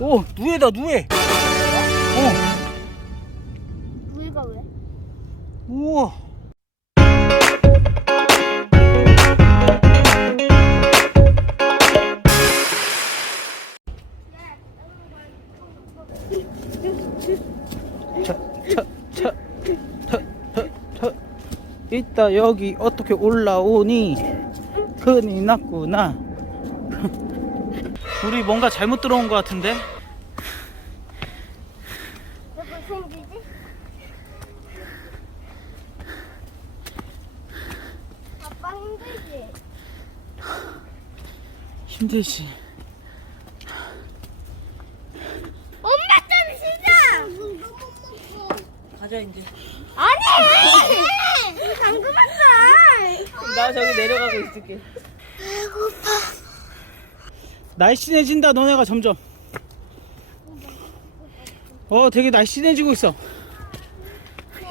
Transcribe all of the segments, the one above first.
오 누에다 누에 어 누이가 왜? 우와. 이따 여기 어떻게 올라오니? 큰일 났구나. 우리 뭔가 잘못 들어온 것 같은데? 왜 생기지? 아빠 힘들지? 힘들지. 엄마 좀 쉬자! 가자 이제. 아니! 당근 왔어! 나 저기 내려가고 있을게. 날씬해진다 너네가 점점. 어 되게 날씬해지고 있어.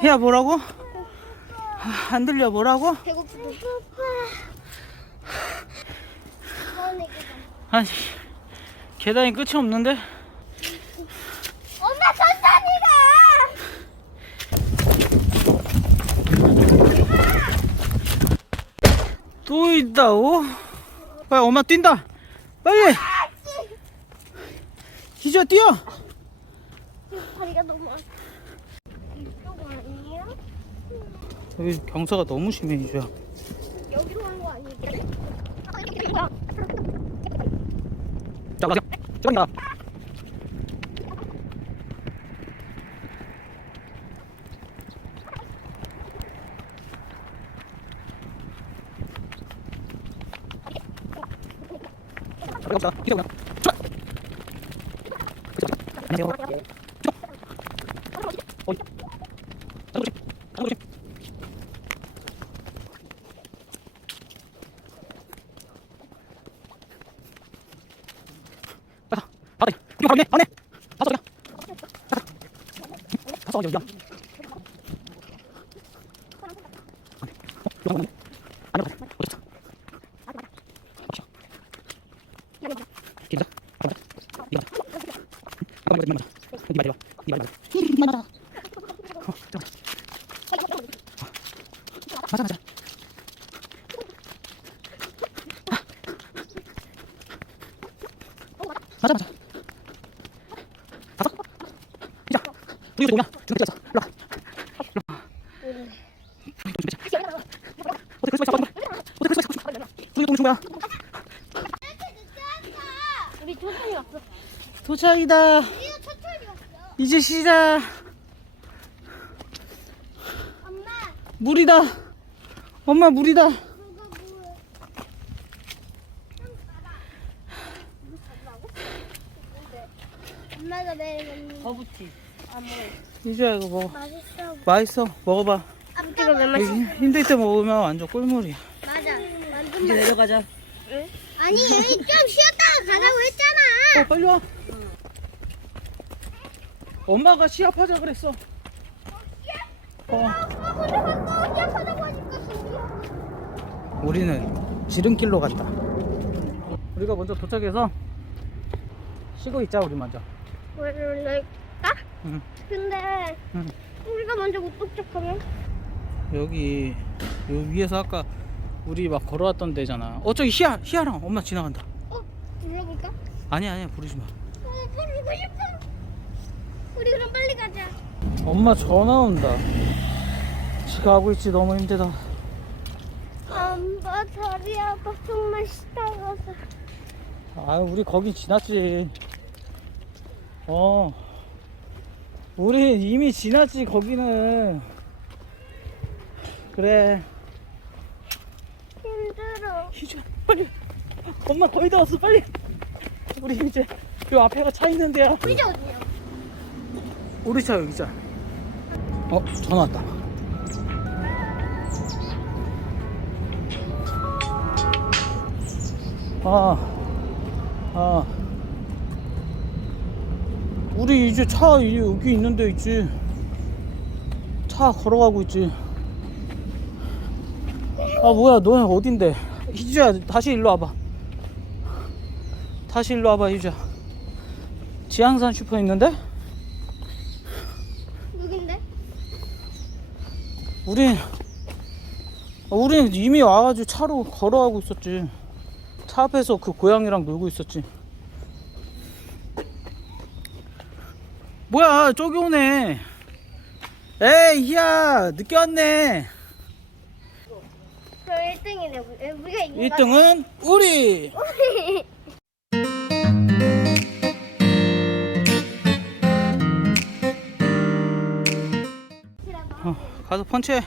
야 뭐라고? 아, 안 들려. 뭐라고? 이거는 아니 계단이 끝이 없는데? 엄마 천천히 또 있다고? 빨리 엄마 뛴다 빨리 기저 뛰어 가! 다리가 너무 아파. 이쪽 아니야? 여기 경사가 너무 심해 이주야 여기로 간거 아니지? 자 가자 가자 기저 그냥 쫙 안녕하세요. 어이 안녕하세요 안녕하세요 가자. 가자. 이거 가네 가네 가자 그냥 가자. 가자 어디야 이거 가네 안에 가자 어디 있어 기자 가자 이거 가자 이거 가자 이거 가자 이거 가자 이거 가자 어와 어디 그래서 잡아 어디 그래서 잡아 우리 동생 뭐야 우리 천천히 왔어. 도착이다. 이제 시작 엄마, 물이다 엄마 물이다? 엄마가 먹는 버부티. 이주야 이거 먹어 맛있어. 맛있어 먹어봐 아빠가 왜 여기 힘들 때 먹으면 완전 꿀물이야 맞아. 완전 이제 내려가자. 아니, 좀 쉬었다가 가자고 했잖아. 어 빨리 와 엄마가 시합하자 그랬어 어 우리는 지름길로 갔다 우리가 먼저 도착해서 쉬고 있자 우리 먼저 그럴까? 응. 근데 응. 우리가 먼저 못 도착하면 여기 요 위에서 아까 우리 막 걸어왔던 데잖아 어 저기 희아 희아랑 엄마 지나간다 어? 불러볼까? 아니야 아니야 부르지 마 어, 부르고 싶어. 우리 그럼 빨리 가자. 엄마 전화 온다. 지가 하고 있지. 너무 힘들다 엄마 다리 아파 정말 싫다가서. 아 우리 거기 지났지. 어. 우리 이미 지났지 거기는. 그래. 힘들어. 희주야 빨리. 엄마 거의 다 왔어. 빨리. 우리 이제 그 앞에가 차 있는데요 우리 집 어디야? 우리 차 여기 있자 어 전화 왔다 아, 아. 우리 이제 차 이- 여기 있는데 있지. 차 걸어가고 있지. 아, 뭐야, 너네 어딘데? 희주야, 다시 일로 와봐. 다시 일로 와봐 유자 지향산 슈퍼 있는데? 우린 어, 우린 이미 와가지고 차로 걸어가고 있었지. 차 앞에서 그 고양이랑 놀고 있었지. 뭐야 저기 오네. 에이 희야 늦게 왔네. 저 1등이네. 우리가 이긴 1등은 우리. 어, 가서 펀치해